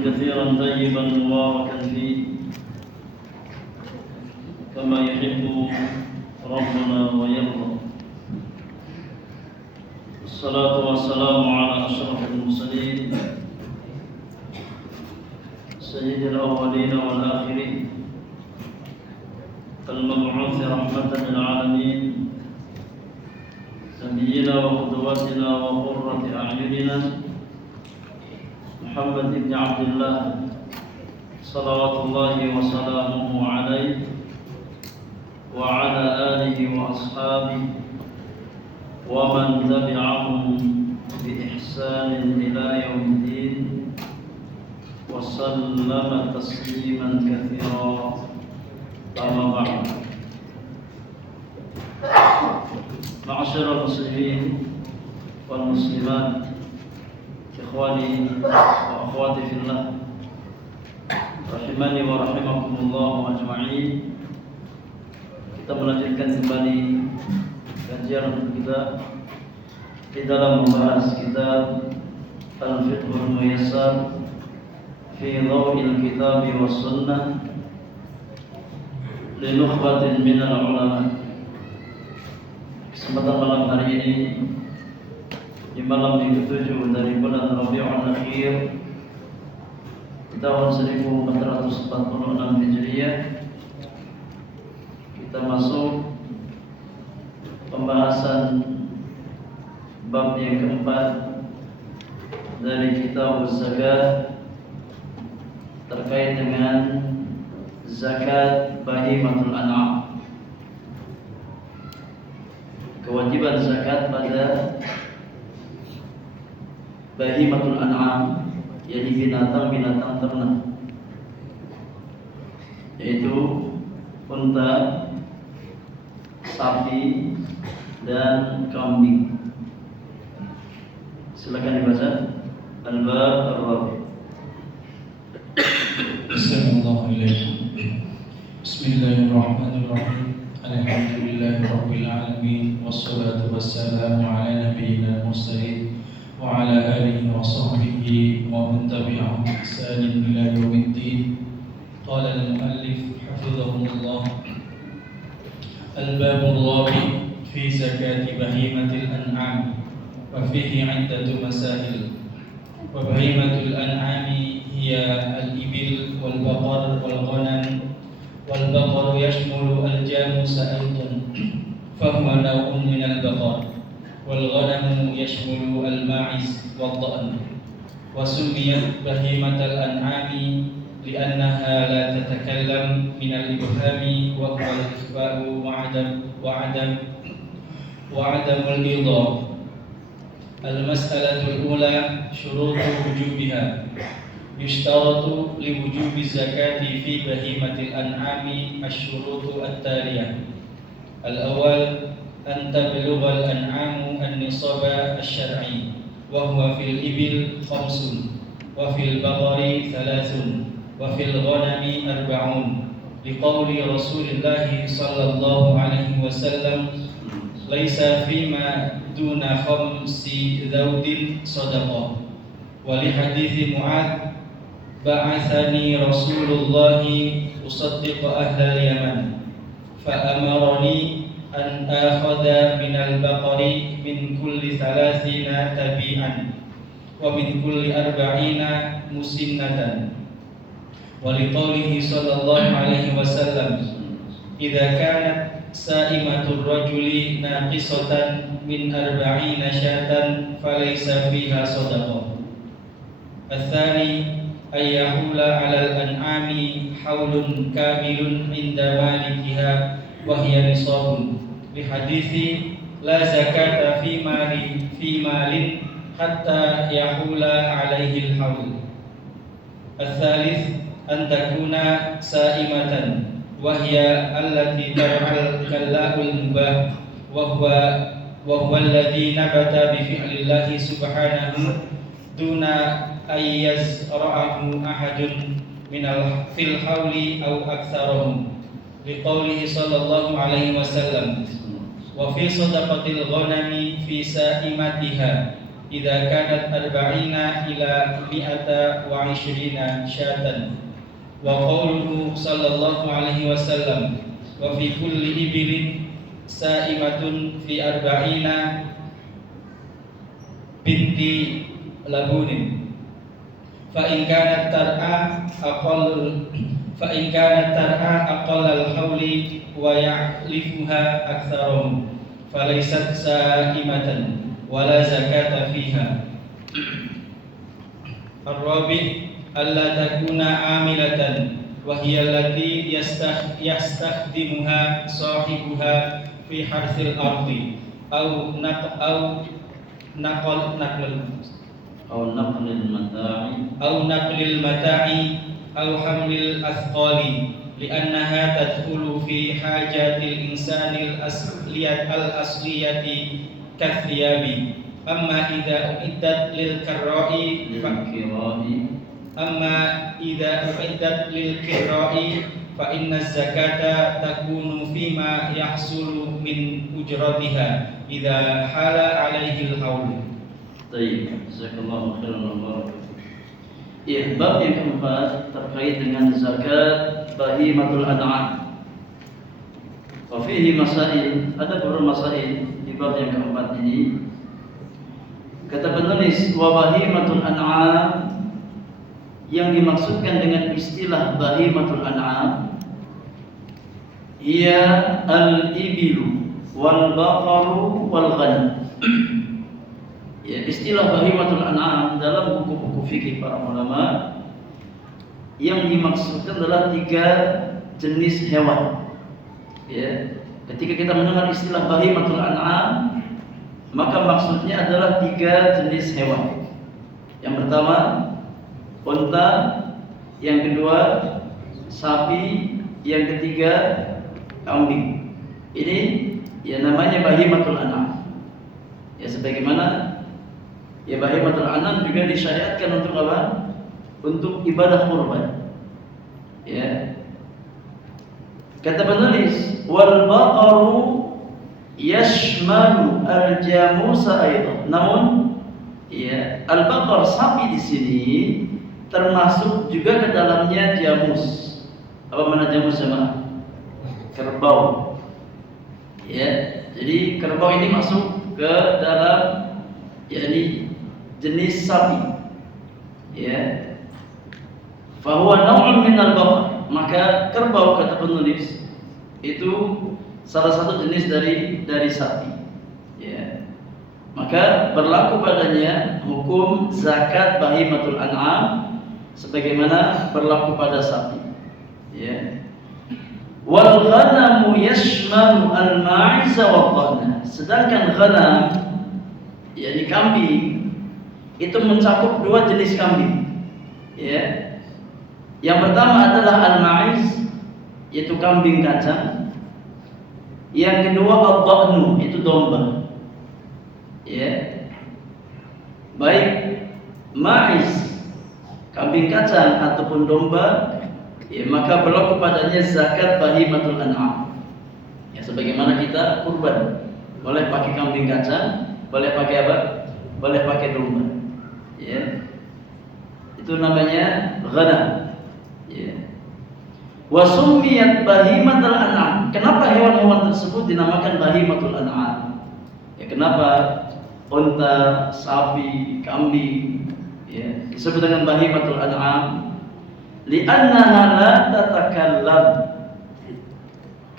كثيرا طيبا مباركا فيه كما يحب ربنا ويرضى. الصلاة والسلام على أشرف المرسلين سيد الأولين والآخرين المبعوث رحمة للعالمين نبينا وقدوتنا وقرة أعيننا محمد بن عبد الله صلوات الله وسلامه عليه وعلى آله وأصحابه ومن تبعهم بإحسان إلى يوم الدين وسلم تسليما كثيرا. أما بعد، معاشر المسلمين والمسلمات، إخواني وأخواتي في الله، rahimani wa rahimakumullah ajma'in. Kita melanjutkan kembali kajian kita di dalam membahas kitab Al-Fiqhul Muyassar fi Dhaw'il Kitab was Sunnah li nukhbatin minal ulama. Kesempatan malam hari ini di malam yang ke-7 dari bulan Rabiul Akhir tahun 1446 Hijriah, kita masuk pembahasan bab yang keempat dari kitab zakat terkait dengan zakat bahimatul an'am. Kewajiban zakat pada bahimatul an'am, jadi binatang-binatang ternak, yaitu unta, sapi, dan kambing. Silakan dibaca Al-Bab Ar-Rabi'. Bismillahirrahmanirrahim. Alhamdulillahirabbil alamin, wassalatu wassalamu ala nabiyyina mursalin wa ala alihi wa sahbihi wa man tabi'ahum bi ihsanin ila yaumiddin. Qala al-muallif hafizahullah, al-bab ar-rabi' fi zakati bahimatil an'am wa fihi 'iddatu masail. Wa bahimatul an'ami hiya al-ibil wal baqar wal ghanam wal baqar yashmulu al-jamus aidan fa huwa naw'un min al-baqar wal ghanam yashmulu al-ma'iz wad dha'n. Wa summiyat bahimatul an'ami li'annaha la tatakallam min al-ibhami wa huwa al-ikhba'u wa 'adam al-idhah. Al-mas'alatul ula syurutu wujubiha. Yushtaratu li wujubi zakati fi bahimatil an'ami asy-syurutu at-taliyah. Al-awwal an tablugha al-an'amu an-nisaba asy-syar'i wa huwa fil ibil khamsun wa fil baqari thalathun wa fil ghanami arba'un. Liqauli Rasulillah sallallahu alaihi wasallam, laisa fima duna khamsi dhaudin sadaqah. Wa li hadithi Mu'adz, ba'athani Rasulullah usaddiq ahlal Yaman fa amarani an akhadha min al-baqari min kulli 30 tabi'an wa min kulli 40 musinnatan. Wa li qawlihi sallallahu alaihi wasallam, idza kanat sa'imatur rajuli naqisatan min 40 syatan falaysa fiha sadaqah. Al-thani ay yahula 'alal an'ami haulun kamilun inda malikiha wa hiya nisabun, li hadithi la zakata fi malin hatta yahula 'alaihi al-haul. Al-thalith an takuna sa'imatan wa hiya allati tar'al kallahul mubah wa huwa alladhi nabata bi fi'lillahi subhanahu duna ayyazra'ahu ahadun minal fil hawli aw aktsarahum, liqaulihi sallallahu alaihi wasallam, wa fi sadaqatil ghanami fi sa'imatiha idza kanat 40 ila 120 syatan. Wa qawluhu sallallahu alaihi wasallam wa fi kulli ibilin sa'imatun fi 40 binti labunin. Fa in kanat tar'a aqall al-hawli wa ya'lifuha aktsaruhum falaysat sa'imatan wa la zakata fiha. Ar-rabi' alla takuna amilatan wa hiya allati yastakhdimuha sahibuha fi harthil ardi aw naqlil mata'i aw hamlil athqali li'annaha tadkhulu fi hajatil insanil asliyati kathiyabi. Amma idza uiddat lil qira'i fa inna zakata takunu fima yahsulu min ujratiha idza hala alaihi al-haul. Baik, jazakallahu khairan wa barakallahu. Ya, bab yang keempat terkait dengan zakat bahimatul an'am. Wa fihi masail, ada beberapa masail di bab yang keempat ini. Kata penulis, wa bahimatul an'am, yang dimaksudkan dengan istilah bahimatul an'am ia al-ibilu wal baqaru wal ghanam. Ya, istilah bahimatul an'am dalam buku-buku fikih para ulama yang dimaksudkan adalah 3 jenis hewan. Ya, ketika kita mendengar istilah bahimatul an'am, maka maksudnya adalah 3 jenis hewan. Yang pertama unta, yang kedua sapi, yang ketiga kambing. Ini ya namanya bahimatul an'am. Ya, sebagaimana ya bahimatul an'am juga disyariatkan untuk apa? Untuk ibadah kurban. Ya. Kata penulis, wal baqaru yashmalu al-jamusa aidan. Namun ya, al-baqar sapi di sini termasuk juga ke dalamnya jamus. Apa mana jamus sama? Kerbau. Ya, jadi kerbau ini masuk ke dalam yakni jenis sapi. Ya. Fahuwa naw'un min al-baqar. Maka kerbau kata penulis itu salah satu jenis dari sapi. Ya. Maka berlaku padanya hukum zakat bahimatul an'am sebagaimana berlaku pada sapi. Ya. Wal ghanamu yashmalu al-ma'iza wad-dhana. Sedangkan ghanam yakni kambing itu mencakup 2 jenis kambing. Ya. Yang pertama adalah al-ma'iz, yaitu kambing kacang. Yang kedua ad-dhanu, itu domba. Ya. Baik ma'iz, kambing kacang ataupun domba, ya, maka berlaku padanya zakat bahimatul an'am. Ya, sebagaimana kita kurban, boleh pakai kambing kacang, boleh pakai apa? Boleh pakai domba. Ya. Itu namanya ghanam. Ya. Wa summiyat bahimatul an'am. Kenapa hewan-hewan tersebut dinamakan bahimatul an'am? Ya, kenapa unta, sapi, kambing ya disebut dengan bahimatul an'am? Li'annaha la tatakallam.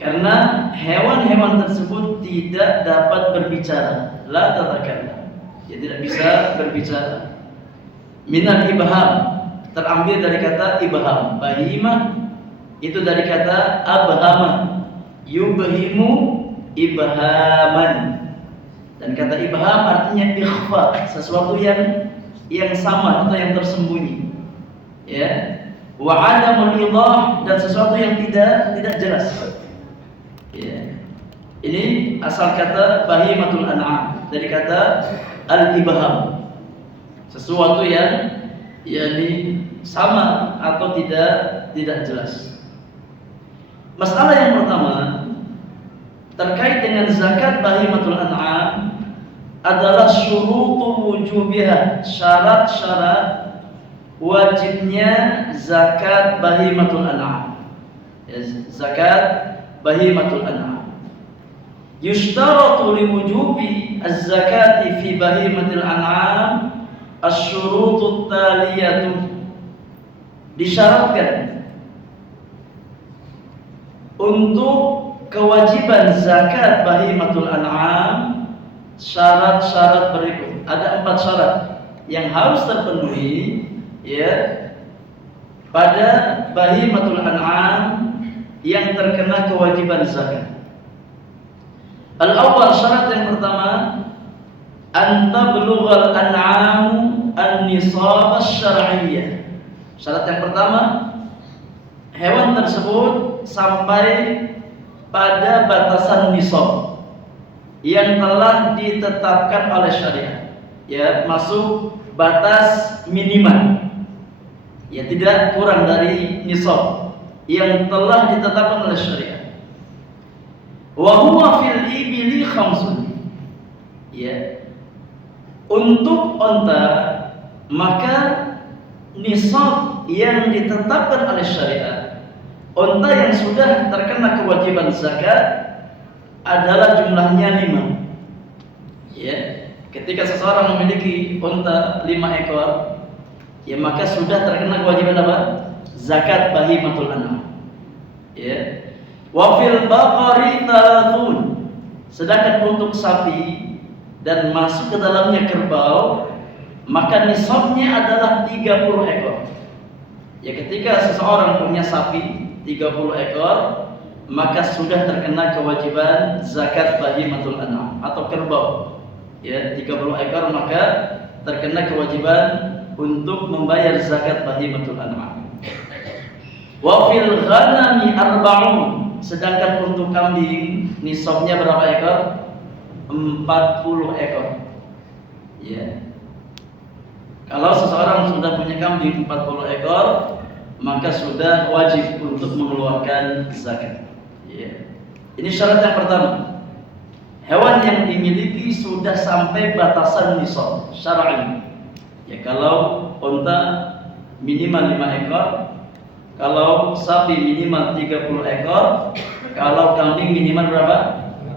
Karena hewan-hewan tersebut tidak dapat berbicara. La tatakallam. Ya, tidak bisa berbicara. Minal ibham, terambil dari kata ibham. Bahimah itu dari kata abhama. Yubhimu ibhaman. Dan kata ibham artinya ikhfa, sesuatu yang samar atau yang tersembunyi. Ya. Wa adamul idah, dan sesuatu yang tidak jelas. Ya. Ini asal kata bahimatul an'am dari kata al-ibham. Sesuatu yang yakni sama atau tidak jelas. Masalah yang pertama terkait dengan zakat bahimatul an'am, adalah syurutu wujubiha, syarat-syarat wajibnya zakat bahimatul an'am. Ya, zakat bahimatul an'am. Yushtaratu liwujubi az-zakati fi bahimatil an'am asy-syurutut taliyatu. Disyaratkan untuk kewajiban zakat bahimatul an'am syarat-syarat berikut. Ada 4 syarat yang harus terpenuhi ya pada bahimatul an'am yang terkena kewajiban zakat. Al-awwal, syarat yang pertama, an tablughal an'am an-nisab asy-syar'iyyah. Syarat yang pertama, hewan tersebut sampai pada batasan nisab yang telah ditetapkan oleh syariat. Ya, masuk batas minimal. Ya, tidak kurang dari nisab yang telah ditetapkan oleh syariat. Wa huwa fil ibili khamsun. Ya. Untuk onta, maka nisab yang ditetapkan oleh syariat, onta yang sudah terkena kewajiban zakat adalah jumlahnya 5. Ya. Ketika seseorang memiliki onta 5 ekor, ya maka sudah terkena kewajiban apa? Zakat bahimatul an'am. Ya. Wa fil baqari 30. Sedangkan untuk sapi dan masuk ke dalamnya kerbau, maka nisabnya adalah 30 ekor. Ya, ketika seseorang punya sapi 30 ekor, maka sudah terkena kewajiban zakat bahimatul an'am atau kerbau. Ya, 30 ekor maka terkena kewajiban untuk membayar zakat bahimatul an'am. Wa fil ghanami 40. Sedangkan untuk kambing nisabnya berapa ekor? 40 ekor. Ya. Kalau seseorang sudah punya kambing 40 ekor, maka sudah wajib untuk mengeluarkan zakat. Ya. Ini syarat yang pertama. Hewan yang dimiliki sudah sampai batasan nisab syar'i. Ya, kalau unta minimal 5 ekor, kalau sapi minimal 30 ekor, kalau kambing minimal berapa?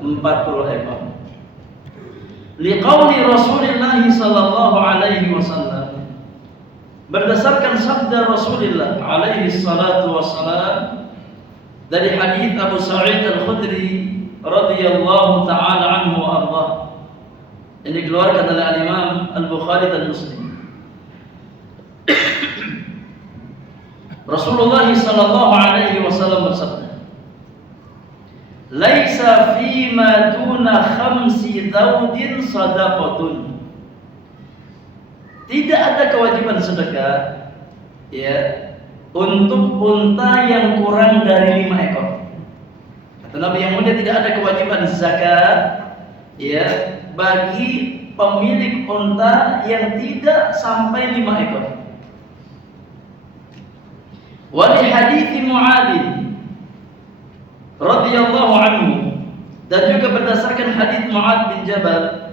40 ekor. Liqauli Rasulullah sallallahu alaihi wasallam, berdasarkan sabda Rasulullah alaihi salatu wassalam dari hadis Abu Sa'id Al-Khudri radhiyallahu taala anhu wa ardhah, ini dikeluarkan oleh Imam Al-Bukhari dan Muslim. Rasulullah sallallahu alaihi wasallam bersabda, "Laisa fima duna khamsi daudin sadaqatun." Tidak ada kewajiban sedekah ya untuk unta yang kurang dari 5 ekor. Kata Nabi yang mulia, tidak ada kewajiban zakat ya bagi pemilik unta yang tidak sampai 5 ekor. Wali hadits Mu'adz radhiyallahu anhu, dan juga berdasarkan hadits Mu'adz bin Jabal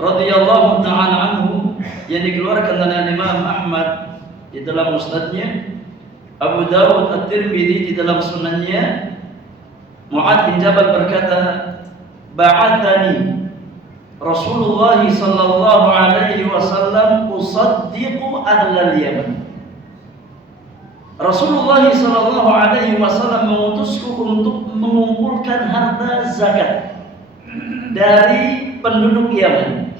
radhiyallahu ta'ala anhu yang dikeluarkan oleh Imam Ahmad di dalam musnadnya, Abu Dawud At-Tirmidzi di dalam sunannya. Mu'adz bin Jabal berkata, "Ba'athani Rasulullah sallallahu alaihi wasallam usaddiqu ahlal Yaman." Rasulullah sallallahu alaihi wasallam mengutusku untuk mengumpulkan harta zakat dari penduduk Yaman.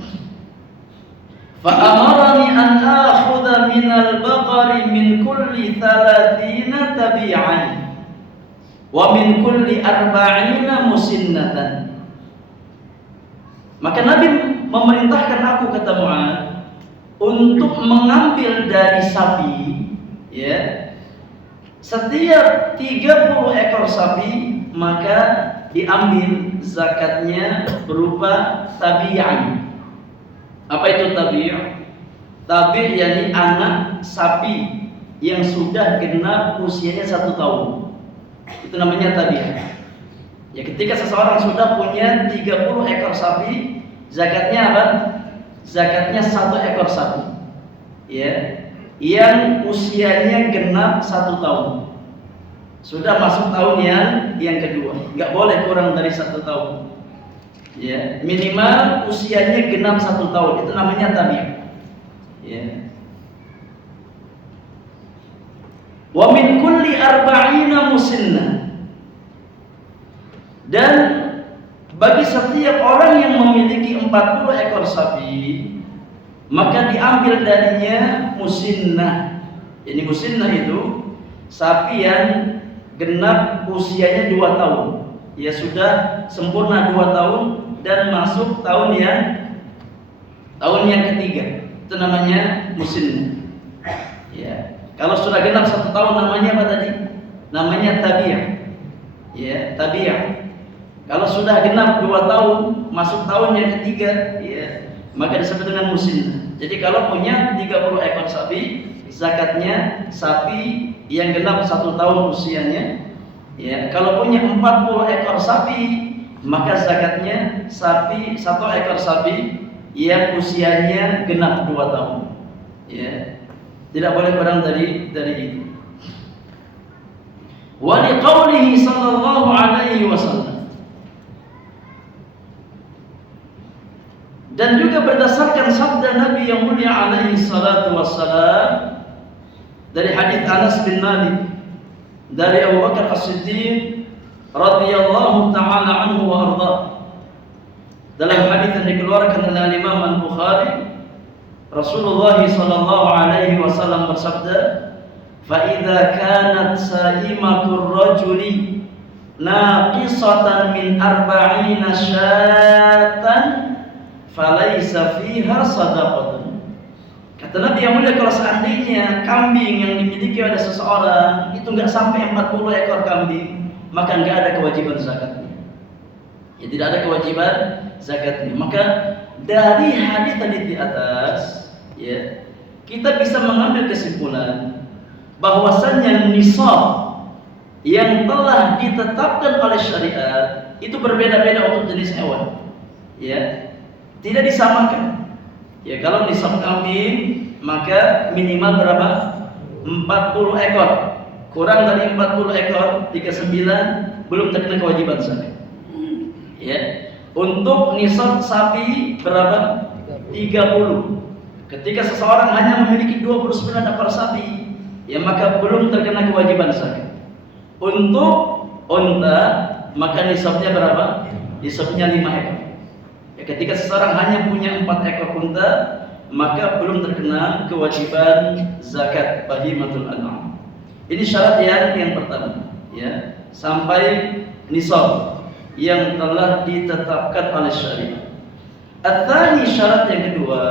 Fa amarani an akhudha min al-baqari min kulli 30 tabi'an wa min kulli 40 musinnatan. Maka Nabi memerintahkan aku, kata Mu'adz, untuk mengambil dari sapi ya, setiap 30 ekor sapi maka diambil zakatnya berupa tabi'an. Apa itu tabi'? Tabi' yakni anak sapi yang sudah genap usianya 1 tahun. Itu namanya tabi'. Ya, ketika seseorang sudah punya 30 ekor sapi, Zakatnya apa? Zakatnya 1 ekor sapi. Ya, yang usianya genap 1 tahun. Sudah masuk tahun yang kedua, nggak boleh kurang dari 1 tahun. Ya, minimal usianya genap 1 tahun, itu namanya tabi'ah. Ya. Wa min kulli arba'ina musinna. Dan bagi setiap orang yang memiliki 40 ekor sapi, maka diambil darinya musinnah. Ini musinnah itu sapi yang genap usianya 2 tahun. Ya sudah sempurna 2 tahun dan masuk tahun yang ketiga. Itu namanya musinnah. Ya. Kalau sudah genap 1 tahun namanya apa tadi? Namanya tabi'ah. Ya, tabi'ah. Kalau sudah genap 2 tahun, masuk tahun yang ketiga, ya, maka disebut dengan musinnah. Jadi kalau punya 30 ekor sapi, zakatnya sapi yang genap 1 tahun usianya. Ya, kalau punya 40 ekor sapi, maka zakatnya sapi 1 ekor sapi yang usianya genap 2 tahun. Ya. Tidak boleh kurang dari itu. Wa liqaulihi sallallahu alaihi wasallam. Dan juga berdasarkan sabda Nabi yang mulia alaihi salatu wassalam dari hadis Anas bin Malik dari Abu Bakar As-Siddiq radhiyallahu taala anhu wa arda. Dalam hadis yang dikeluarkan oleh Imam Al-Bukhari, Rasulullah sallallahu alaihi wasallam bersabda, "Fa idza kanat sa'imatur rajuli naqisatan min 40 syatan falaysa fiha shadaqatun." Kata Nabi yang mulia, kalau seandainya kambing yang dimiliki oleh seseorang itu enggak sampai 40 ekor kambing, maka enggak ada kewajiban zakatnya. Ya, tidak ada kewajiban zakatnya. Maka dari hadis tadi di atas, ya, kita bisa mengambil kesimpulan bahwasannya nisab yang telah ditetapkan oleh syariat itu berbeda-beda untuk jenis hewan. Ya, tidak disamakan. Ya, kalau nisab kambing maka minimal berapa? 40 ekor. Kurang dari 40 ekor, 39 belum terkena kewajiban zakat. Ya. Untuk nisab sapi berapa? 30. Ketika seseorang hanya memiliki 29 ekor sapi, ya maka belum terkena kewajiban zakat. Untuk unta, maka nisabnya berapa? Nisabnya 5 ekor. Ya, ketika seseorang hanya punya 4 ekor unta, maka belum terkena kewajiban zakat bahimatul an'am. Ini syarat yang pertama, ya, sampai nisab yang telah ditetapkan oleh syariat. At-tsani, syarat yang kedua,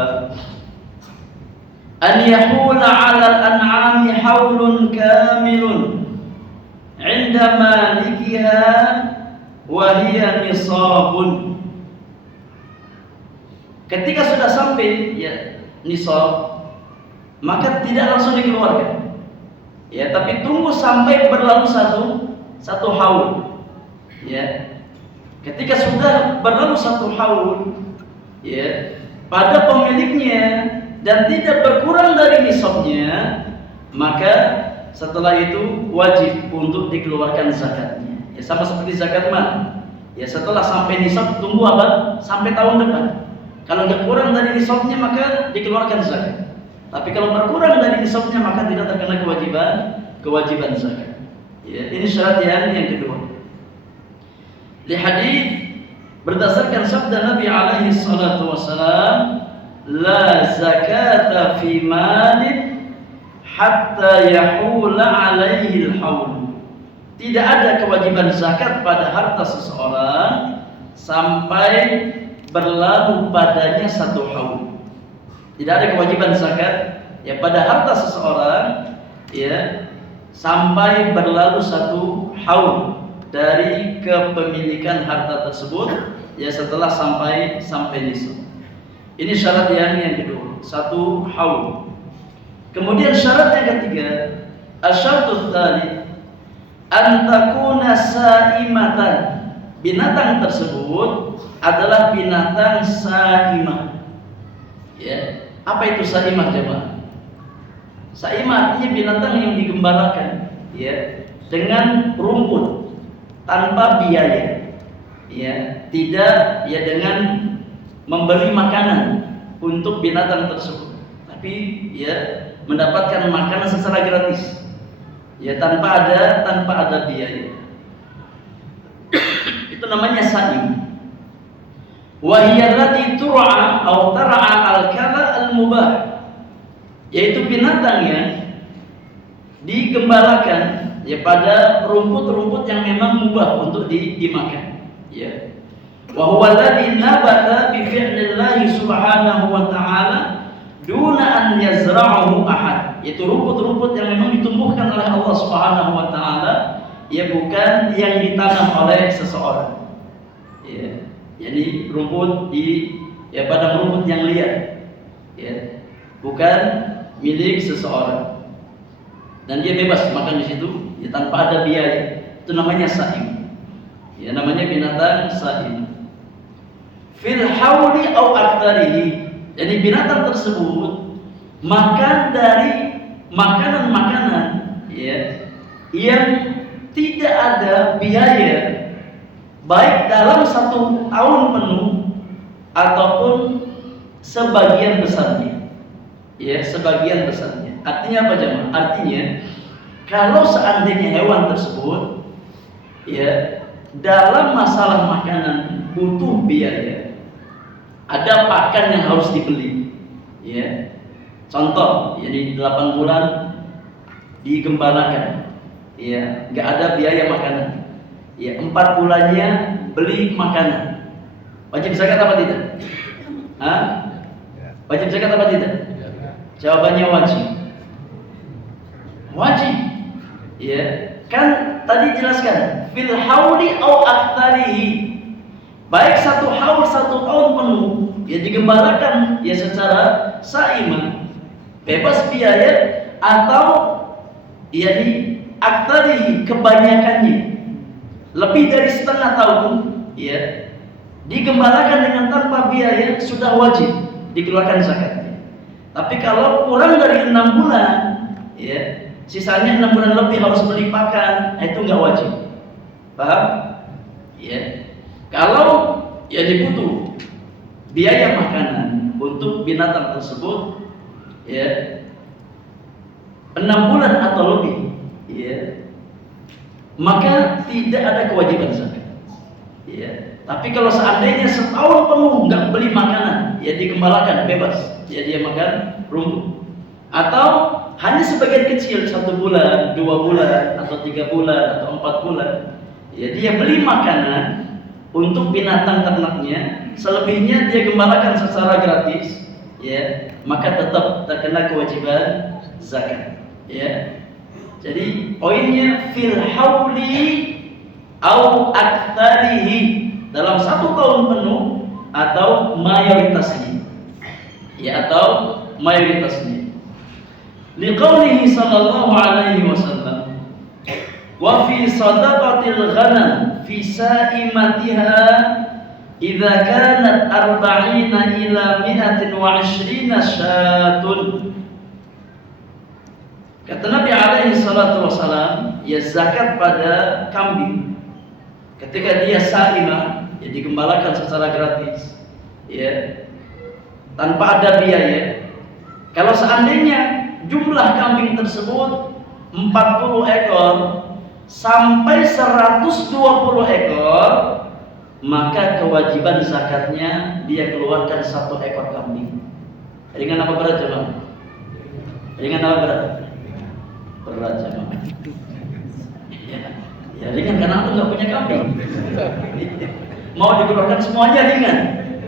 an yahula 'ala al-an'ami haulun kamilun 'inda malikiha wa hiya nisabun. Ketika sudah sampai ya nisab, maka tidak langsung dikeluarkan. Ya, tapi tunggu sampai berlalu satu haul. Ya. Ketika sudah berlalu 1 haul, ya, pada pemiliknya dan tidak berkurang dari nisabnya, maka setelah itu wajib untuk dikeluarkan zakatnya. Ya, sama seperti zakat mal. Ya, setelah sampai nisab tunggu apa? Sampai tahun depan. Kalau nggak kurang dari nisabnya maka dikeluarkan zakat. Tapi kalau berkurang dari nisabnya maka tidak terkena kewajiban zakat. Ya, ini syarat yang kedua. Di hadis berdasarkan sabda Nabi alaihi salatu wasalam, la zakata fi malin hatta yahula alaihi al-haul. Tidak ada kewajiban zakat pada harta seseorang sampai berlalu padanya 1 haul. Tidak ada kewajiban zakat ya pada harta seseorang ya sampai berlalu 1 haul dari kepemilikan harta tersebut ya setelah sampai nisab. Ini syarat yang kedua, 1 haul. Kemudian syarat yang ketiga, asy-syartu tsani an takuna sa'imatan binatang tersebut adalah binatang saimah. Ya, apa itu saimah jemaah? Saimah artinya binatang yang digembalakan, ya, dengan rumput tanpa biaya, ya, tidak ya dengan memberi makanan untuk binatang tersebut, tapi ya mendapatkan makanan secara gratis, ya tanpa ada biaya. Itu namanya saim. Wa hiya allati tur'a aw tar'a al-kala al-mubah, yaitu binatang yang digembalakan ya pada rumput-rumput yang memang mubah untuk dimakan, ya. Wa huwa alladhi nabata bi fi'lillahi subhanahu wa ta'ala duna an yazra'ahu ahad, yaitu rumput-rumput yang memang ditumbuhkan oleh Allah Subhanahu wa taala, ya bukan yang ditanam oleh seseorang. Ya, jadi rumput ya pada rumput yang liar, ya, bukan milik seseorang. Dan dia bebas makan di situ, ya, tanpa ada biaya. Itu namanya saim. Ya, namanya binatang saim. Fil hauli au aktsarihi. Jadi binatang tersebut makan dari makanan-makanan, ya, yang tidak ada biaya, baik dalam 1 tahun penuh ataupun sebagian besarnya, ya, sebagian besarnya. Artinya apa jemaah? Artinya kalau seandainya hewan tersebut, ya, dalam masalah makanan butuh biaya, ada pakan yang harus dibeli, ya. Contoh, jadi 8 bulan digembalakan, ya, nggak ada biaya makanan, ya, 4 bulannya beli makanan. Wajib zakat apa tidak? Hah? Wajib zakat apa tidak? Jawabannya wajib. Wajib, ya. Kan tadi jelaskan fil hauli au aktsarihi, baik 1 haul 1 tahun penuh, ya digembalakan ya secara saimah, bebas biaya, atau ya di aktsarihi, kebanyakannya lebih dari setengah tahun, ya, digembalakan dengan tanpa biaya, sudah wajib dikeluarkan zakatnya. Tapi kalau kurang dari 6 bulan, ya, sisanya 6 bulan lebih harus beli pakan, itu nggak wajib. Paham? Ya. Kalau ya dibutuh biaya makanan untuk binatang tersebut, ya, 6 bulan atau lebih, ya, maka tidak ada kewajiban zakat, ya. Tapi kalau seandainya setahun penuh nggak beli makanan, ya digembalakan bebas, ya dia makan rumput. Atau hanya sebagian kecil, 1 bulan, 2 bulan, atau 3 bulan, atau 4 bulan, ya dia beli makanan untuk binatang ternaknya, selebihnya dia gembalakan secara gratis, ya, maka tetap terkena kewajiban zakat, ya. Jadi poinnya fil hauli au aktsarihi, dalam 1 tahun penuh atau mayoritasnya, ya, atau mayoritasnya. Liqaulihi sallallahu alaihi wasallam, wa fi sadaqatil ghanam fi saimatiha idza kanat 40 ila 120 syatun. Kata Nabi alaihi salatu wasallam, ya zakat pada kambing ketika dia saimah, ya digembalakan secara gratis, ya, tanpa ada biaya. Kalau seandainya jumlah kambing tersebut 40 ekor sampai 120 ekor, maka kewajiban zakatnya dia keluarkan 1 ekor kambing. Ringan apa berat jemaah? Ringan apa berat? Berat jemaah. Ya ringan karena antum nggak punya kambing. Mau dikeluarkan semuanya ringan,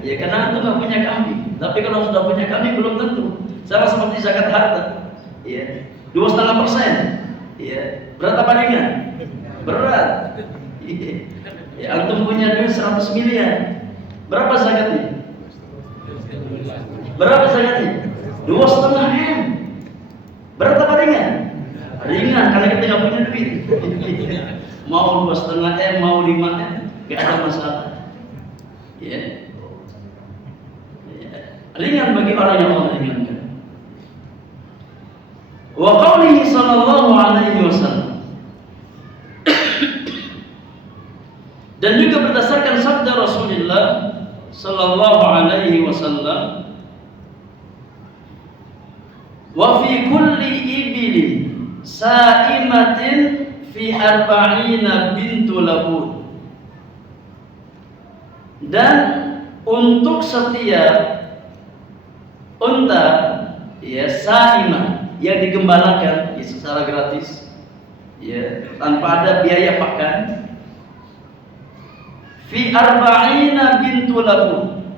ya karena antum nggak punya kambing. Tapi kalau sudah punya kambing belum tentu. Sama seperti zakat harta, ya, 2,5%, ya, berat apa ringan? Berat. Ya, antum punya duit 100 miliar, berapa zakatnya? Berapa zakatnya? 2,5 M. Berat apa ringan? Ringan karena kita nggak punya duit. Mau 2,5 M, mau 5 M, nggak ada masalah. Ya. Ringan bagi orang yang Allah ringankan. Wa qaulihi sallallahu alaihi wasallam. Dan juga berdasarkan sabda Rasulullah sallallahu alaihi wasallam, wa fi kulli ibilin sa'imatin fi arba'ina bintu labun. Dan untuk setiap unta ya sa'imah yang digembalakan ya, secara gratis ya, tanpa ada biaya pakan, fi arba'ina bintu labun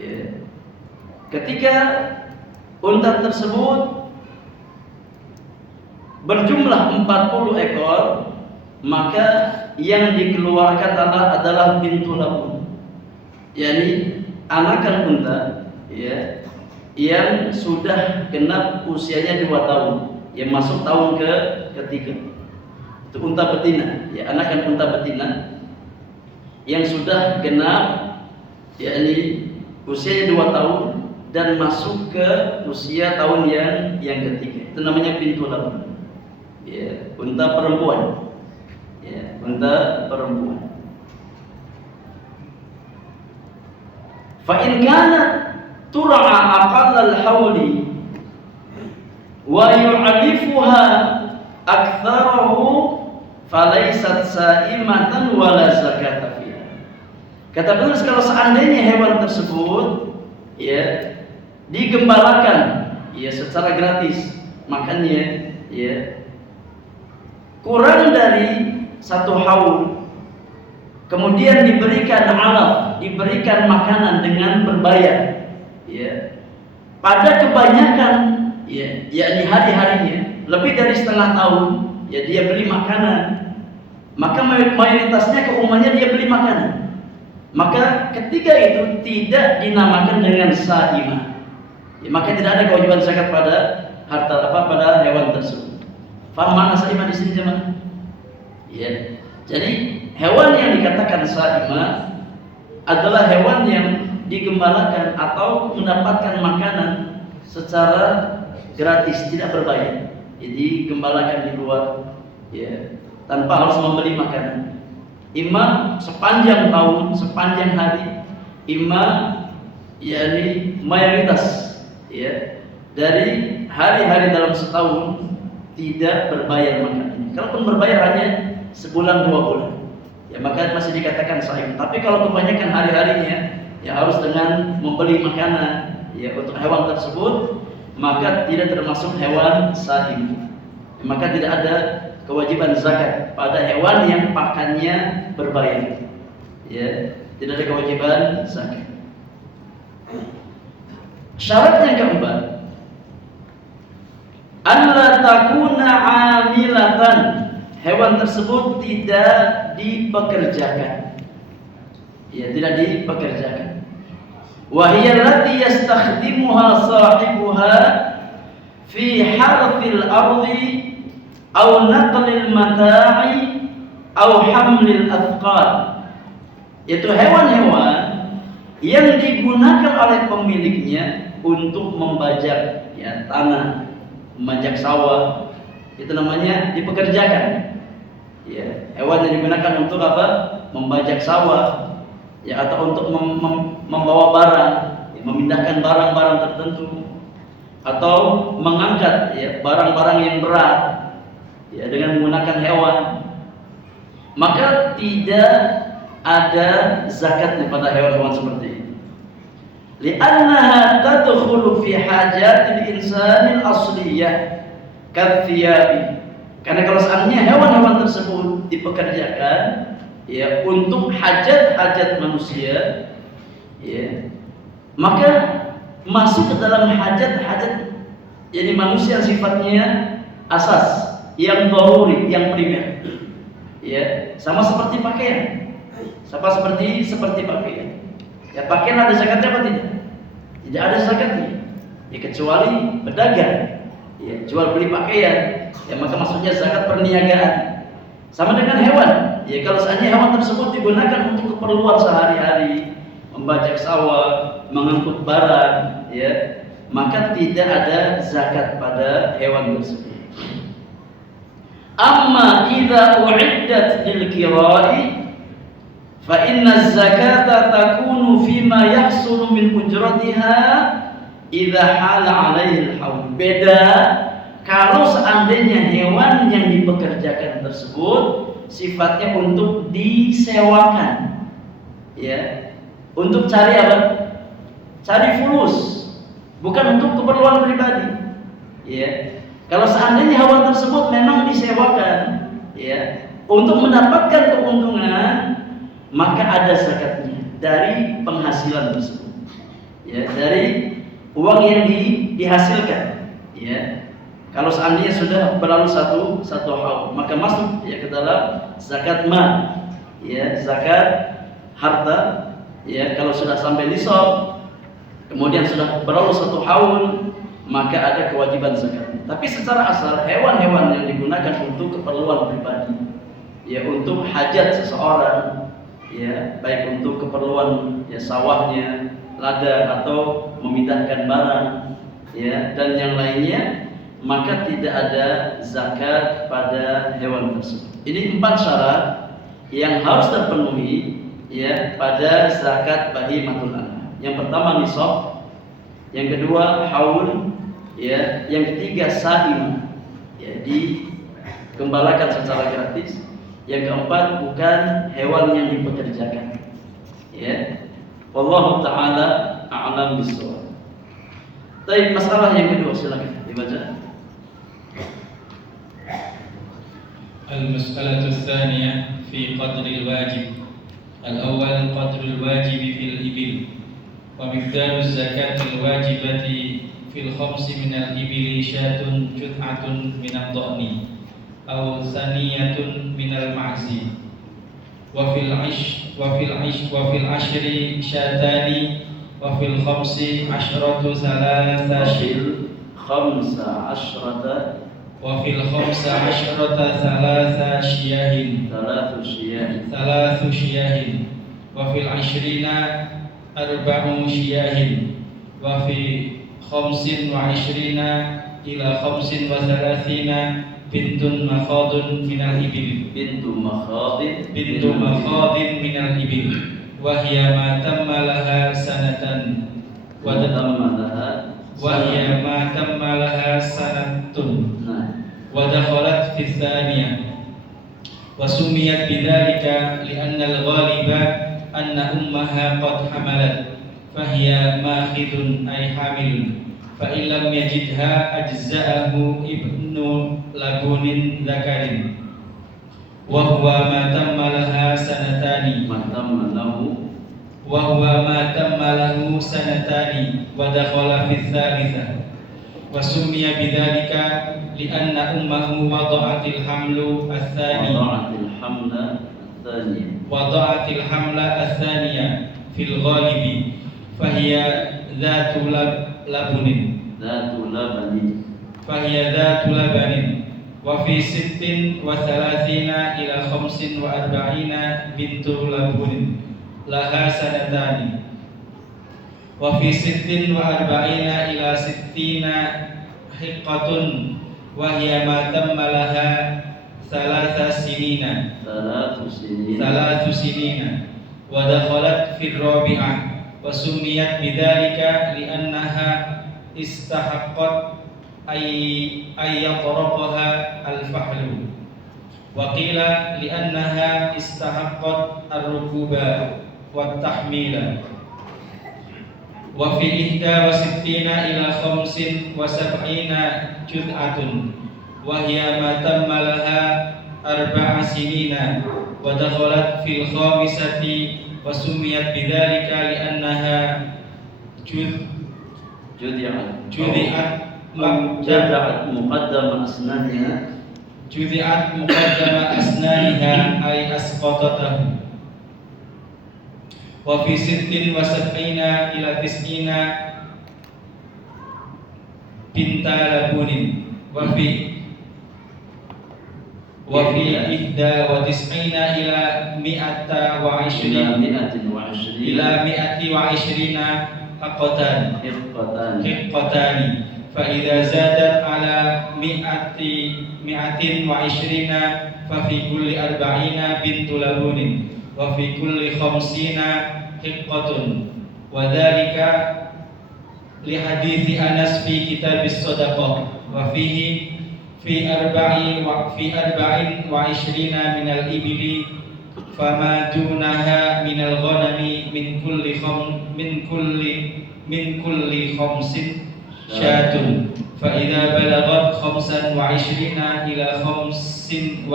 ya, ketika unta tersebut berjumlah 40 ekor, maka yang dikeluarkan adalah bintu labun, yakni anakan unta ya, yang sudah genap usianya 2 tahun, yang masuk tahun ketiga. Itu unta betina, ya, anakan unta betina yang sudah genap, yakni usianya 2 tahun dan masuk ke usia tahun yang ketiga. Itu namanya bintu labun. Ya, unta perempuan. Ya, unta perempuan. Fa in kanat tur'a aqallal hauli wa yu'alifuha aktsarahu falaysat sa'imatan wala zakata fiha. Kata penulis, kalau seandainya hewan tersebut ya digembalakan ya secara gratis makannya ya kurang dari 1 haul, kemudian diberikan alaf, diberikan makanan dengan berbayar ya, pada kebanyakan ya, yakni hari-harinya lebih dari setengah tahun ya dia beli makanan, maka mayoritasnya keumumannya dia beli makanan, maka ketika itu tidak dinamakan dengan sa'imah ya, maka tidak ada kewajiban zakat pada harta pada hewan tersebut. Faham mana sa'imah di sini jemaah? Ya. Jadi hewan yang dikatakan sa'imah adalah hewan yang digembalakan atau mendapatkan makanan secara gratis, tidak berbayar. Jadi gembalakan di luar ya, tanpa harus membeli makanan. Imam sepanjang tahun, sepanjang hari, imam yakni mayoritas ya dari hari-hari dalam setahun tidak berbayar makanan. Kalaupun berbayar hanya sebulan 2 bulan ya, maka masih dikatakan sa'im. Tapi kalau kebanyakan hari-harinya ya harus dengan membeli makanan ya untuk hewan tersebut, maka tidak termasuk hewan sa'im ya, maka tidak ada kewajiban zakat pada hewan yang pakannya berbayar ya, tidak ada kewajiban zakat. Syarat yang keempat, alla takuna amilatan, hewan tersebut tidak dipekerjakan ya, tidak dipekerjakan. Wa hiya allati yastakhdimuha sahibuha fi harthil ardi aw naqlil mata'i aw hamlil athqal, yaitu hewan-hewan yang digunakan oleh pemiliknya untuk membajak ya tanah, membajak sawah, itu namanya dipekerjakan ya. Hewan yang digunakan untuk apa? Membajak sawah ya, atau untuk membawa barang ya, memindahkan barang-barang tertentu, atau mengangkat ya barang-barang yang berat ya dengan menggunakan hewan, maka tidak ada zakatnya pada hewan-hewan seperti ini. Li'annaha tadkhulu fi hajatil insanil asliyah kathiyabi, karena kalau seandainya hewan-hewan tersebut dipekerjakan ya untuk hajat-hajat manusia ya, maka masuk ke dalam hajat-hajat jadi manusia sifatnya asas, yang daruri, yang primer ya, sama seperti pakaian, sama seperti pakaian ya. Pakaian ada zakatnya apa tidak? Tidak ada zakatnya ya, kecuali pedagang ya, jual beli pakaian ya, maka maksudnya zakat perniagaan. Sama dengan hewan Ya kalau seandainya hewan tersebut digunakan untuk keperluan sehari-hari, membajak sawah, mengangkut barang, ya, maka tidak ada zakat pada hewan tersebut. Amma idza u'iddat lil qira'i fa inna zakata takunu fima yahsulu min ujratiha idza hala 'alaihi al-haul. Beda kalau seandainya hewan yang dipekerjakan tersebut sifatnya untuk disewakan, ya, untuk cari apa? Cari fulus, bukan untuk keperluan pribadi, ya. Kalau seandainya hewan tersebut memang disewakan, ya, untuk mendapatkan keuntungan, maka ada zakatnya dari penghasilan tersebut, ya, dari uang yang dihasilkan, ya. Kalau seandainya sudah berlalu satu haul, maka masuk ya ke dalam zakat mal, ya, zakat harta, ya. Kalau sudah sampai nisab, kemudian sudah berlalu satu haul, maka ada kewajiban zakat. Tapi secara asal hewan-hewan yang digunakan untuk keperluan pribadi, ya, untuk hajat seseorang, ya, baik untuk keperluan ya sawahnya, ladang atau memindahkan barang, ya, dan yang lainnya, maka tidak ada zakat pada hewan tersebut. Ini 4 syarat yang harus terpenuhi, ya, pada zakat bahimatul an'am. Yang pertama nisab, yang kedua haul, ya, yang ketiga sa'im, ya, dikembalakan secara gratis, yang keempat bukan hewan yang dipekerjakan, ya. Wallahu taala a'lam bishawab. Baik, masalah yang kedua silakan dibaca. المسألة الثانية في قدر الواجب. الأول قدر الواجب في الإبل، ومقدار الزكاة الواجبة في الخمس من الإبل شاة جذعة من الضأن أو ثنية من المعز، وفي العشر شاتان، وفي الخمس عشرة وفي الخمس عشرة ثلاث شياه، وفي العشرين 4 شياه، وفي 25 إلى 35 بنت مخاض من الإبل وهي ما تم لها سنة ودخلت في الثانية، وسميت بذلك لأن الغالب أن أمها قد حملت فهي ماخذ أي حامل، فإن لم يجدها أجزأه ابن لبون ذكر وهو ما تم له سنتان ودخل في الثالثة، وسمي بذلك لأن أمه وضعت الحمل الثانية في الغالب، فهي ذات لبن وفي 36 إلى 45 بنت لبن لها سنتان، وفي 46 إلى 60 حقة وهي ما تم لها 3 سنين ودخلت في الرابعة، وسميت بذلك لأنها استحقت أن يطرقها الفحل، وقيل لأنها استحقت الركوب والتحميل. وفي 61 إلى 75 جذعة وهي ما تم لها 4 سنين ودخلت في الخامسة، وسميت بذلك لأنها جذعت مقدم أسنانها أي أسقطته. وفي 76 إلى 90 بنت لبون wa fi 91 ila 120 ila 120 hiqqatan fa idza zadat ala 120 fa fi kulli 40 bintu labunin wa fi kulli 50 hiqqatun wa dzalika li hadithi Anas fi kitabis shadaqah wa fihi fi arba'in wa ishrina min al-ibli fama dunaha min al-ghanami min kulli khamsin syatun fa idza balagat 25 ila 35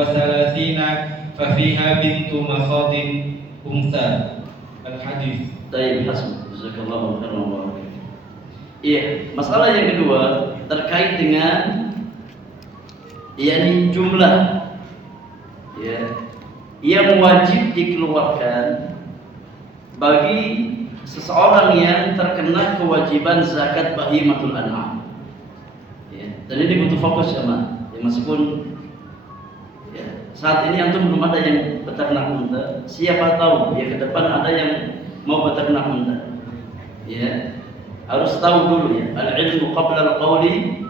fa fiha bintu makhadin untha al-hadits. Baik, jazakallahu khairan. Iya, masalah yang kedua terkait dengan yakni jumlah ya yang wajib dikeluarkan bagi seseorang yang terkena kewajiban zakat bahimatul an'am. Ya, dan ini butuh fokus ya, Mas. Ya, meskipun ya, saat ini antum belum ada yang beternak unta, siapa tahu ya ke depan ada yang mau beternak unta. Ya, harus tahu dulu ya, al-ilmu qabla al-qawli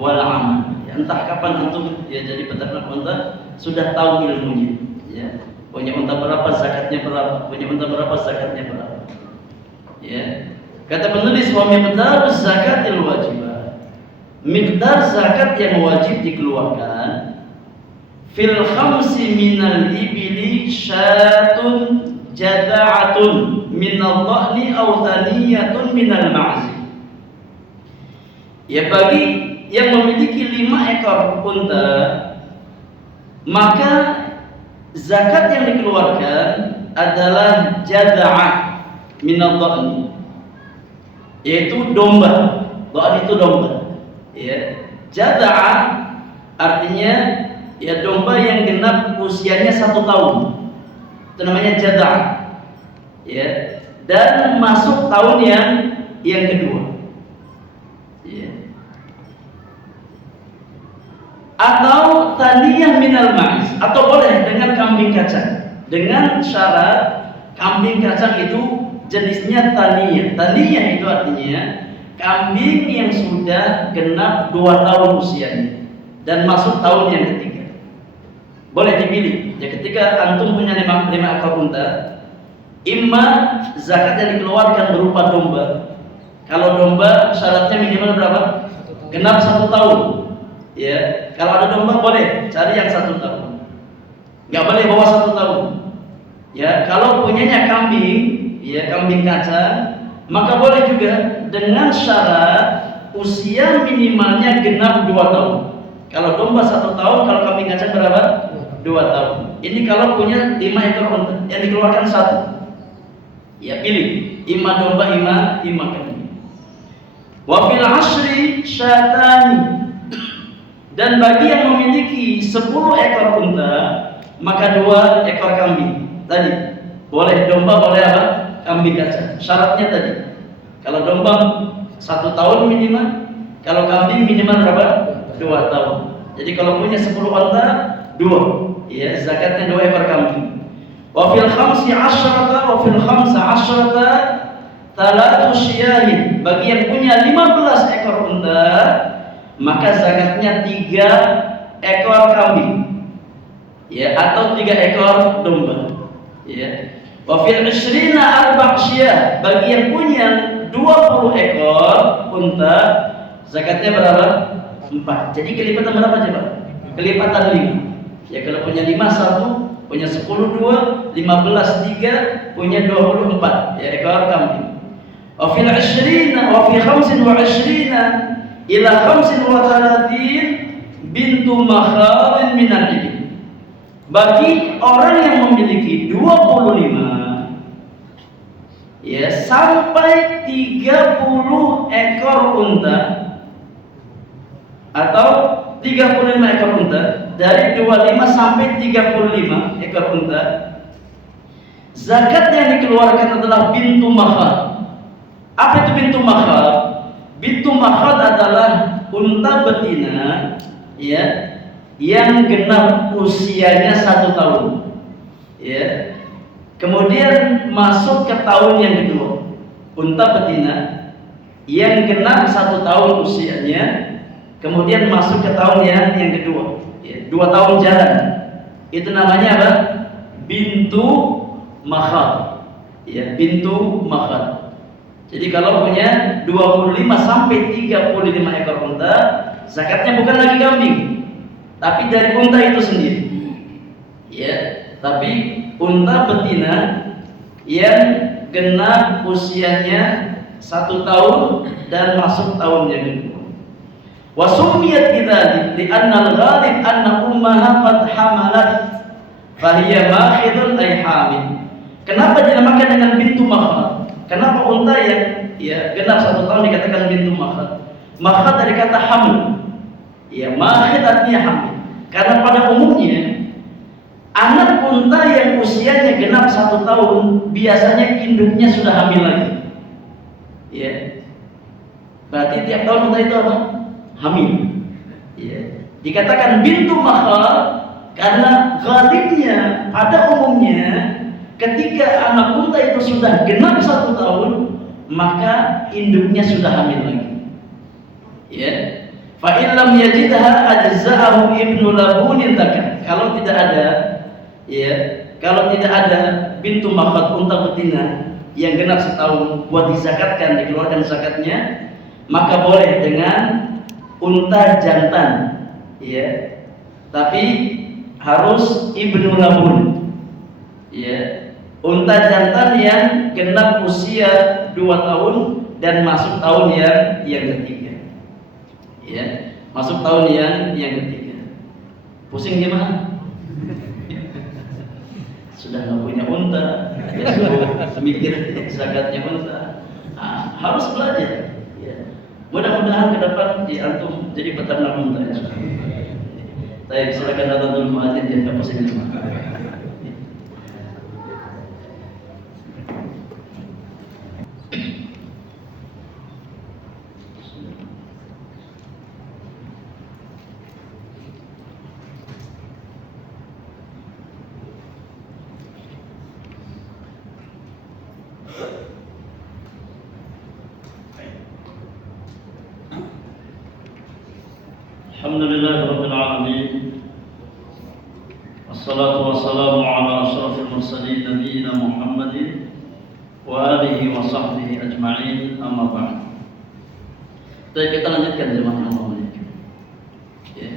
wal amal. Ya, entah kapan antum ya jadi peternak unta sudah tahu ilmunya. Ya, punya unta berapa zakatnya berapa, punya unta berapa zakatnya berapa. Ya, kata penulis wa miqdar zakatil wajibah, miqdar zakat yang wajib dikeluarkan fil khamsi minal ibili syatun jada'atun minal dha'ni aw thaniyatun minal ma'zi. Ya, bagi yang memiliki 5 ekor unta, maka zakat yang dikeluarkan adalah jada'ah minal dha'ni, yaitu domba. Dha'n itu domba. Ya, jada'ah artinya ya domba yang genap usianya 1 tahun. Itu namanya jada'ah. Ya, dan masuk tahun yang kedua. Ya. Atau taniyah minal ma'iz, atau boleh dengan kambing kacang. Dengan syarat kambing kacang itu jenisnya taniyah. Taniyah itu artinya kambing yang sudah genap 2 tahun usianya dan masuk tahun yang ketiga. Boleh dipilih. Ya, ketika antum punya 5 ekor unta, imma zakat yang dikeluarkan berupa domba. Kalau domba syaratnya minimal berapa? Genap 1 tahun. Ya, kalau ada domba boleh cari yang 1 tahun. Nggak boleh bawa 1 tahun. Ya, kalau punyanya kambing, ya kambing kacang, maka boleh juga dengan syarat usia minimalnya genap 2 tahun. Kalau domba 1 tahun, kalau kambing kacang berapa? 2 tahun. Ini kalau punya 5 ekor unta, yang dikeluarkan 1. Ya, pilih imma domba, imma kambing. Wa fil ashri syatani. Dan bagi yang memiliki 10 ekor unta, maka 2 ekor kambing. Tadi boleh domba, boleh apa? Kambing kacang. Syaratnya tadi, kalau domba 1 tahun minimal, kalau kambing minimal berapa? 2 tahun. Jadi kalau punya 10 unta, 2. Ya, zakatnya 2 ekor kambing. Wa fil khamsi asyrata wa fil khamsa asyrata talatu syiyahin. Bagi yang punya 15 ekor unta, maka zakatnya 3 ekor kambing. Ya, atau 3 ekor domba. Ya. Wa fil 20 arba' syiyah. Bagi yang punya 20 ekor unta, zakatnya berapa? 4. Jadi kelipatan berapa coba? Kelipatan 5. Ya, kalau punya 5 1, punya 10 2, 15 3, punya 24 ya ekor kambing. Wa fil 20 wa fi 25 ila 35 bintu makhadin minal ibil. Bagi orang yang memiliki 25 ya sampai 30 ekor unta atau 35 ekor unta, dari 25 sampai 35 ekor unta, zakat yang dikeluarkan adalah bintu makhad. Apa itu bintu makhad? Bintu makhad adalah unta betina ya yang genap usianya 1 tahun, ya. Kemudian masuk ke tahun yang kedua, unta betina yang genap 1 tahun usianya, kemudian masuk ke tahun yang kedua, ya, 2 tahun jalan. Itu namanya apa? Bintu makhad, ya, bintu makhad. Jadi kalau punya 25 sampai 35 ekor unta, zakatnya bukan lagi kambing, tapi dari unta itu sendiri, ya. Tapi unta betina yang genap usianya 1 tahun dan masuk tahun yang kedua. Wa summiyat bidzalik li'anna al-ghalib anna ummaha qad hamalat fa hiya makhidun ay hamil. Kenapa dinamakan dengan bintu makhad? Kenapa unta yang genap 1 tahun dikatakan bintu makhad? Makhad dari kata hamil. Ya, makhid artinya hamil. Karena pada umumnya anak unta yang usianya genap 1 tahun biasanya induknya sudah hamil lagi. Ya. Berarti tiap tahun unta itu apa? Hamil. Ya. Dikatakan bintu makhad karena ghalibnya pada umumnya ketika anak unta itu sudah genap 1 tahun maka induknya sudah hamil lagi. Ya. Fa in lam yajidha ajza'ahu ibnu labunin takan. Kalau tidak ada, ya, kalau tidak ada bintu makhad unta betina yang genap 1 tahun buat dizakatkan, dikeluarkan zakatnya, maka boleh dengan unta jantan, ya. Tapi harus ibnu labun, ya. Unta jantan yang genap usia 2 tahun dan masuk tahun yang ketiga. Ya, masuk tahun yang ketiga. Pusing gimana? Sudah nggak punya unta, mikir zakatnya unta. Harus belajar. Ya. Mudah-mudahan ke depan antum jadi peternak unta. Saya silakan datang dulu muadzin jangan pusing gimana. Alhamdulillahirabbil alamin. Wassalatu wassalamu ala asyrafil mursalin nabiyina Muhammadin wa alihi wa sahbihi ajma'in. Amma ba'd. Kita lanjutkan jemaah yang mulia. Ya.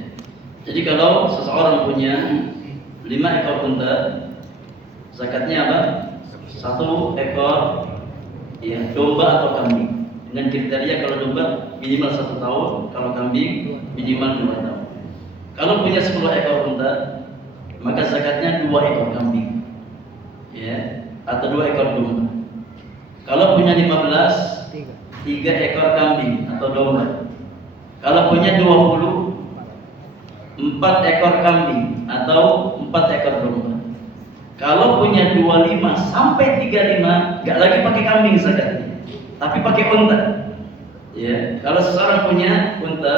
Jadi kalau seseorang punya 5 ekor unta, zakatnya apa? 1 ekor, ya, domba atau kambing. Dengan kriteria kalau domba minimal 1 tahun, kalau kambing minimal 2 tahun. Kalau punya 10 ekor unta, maka zakatnya 2 ekor kambing, ya, atau 2 ekor domba. Kalau punya 15, 3 ekor kambing atau domba. Kalau punya 20, 4 ekor kambing atau 4 ekor domba. Kalau punya 25 sampai 35, nggak lagi pakai kambing zakatnya, tapi pakai unta. Ya, kalau seseorang punya unta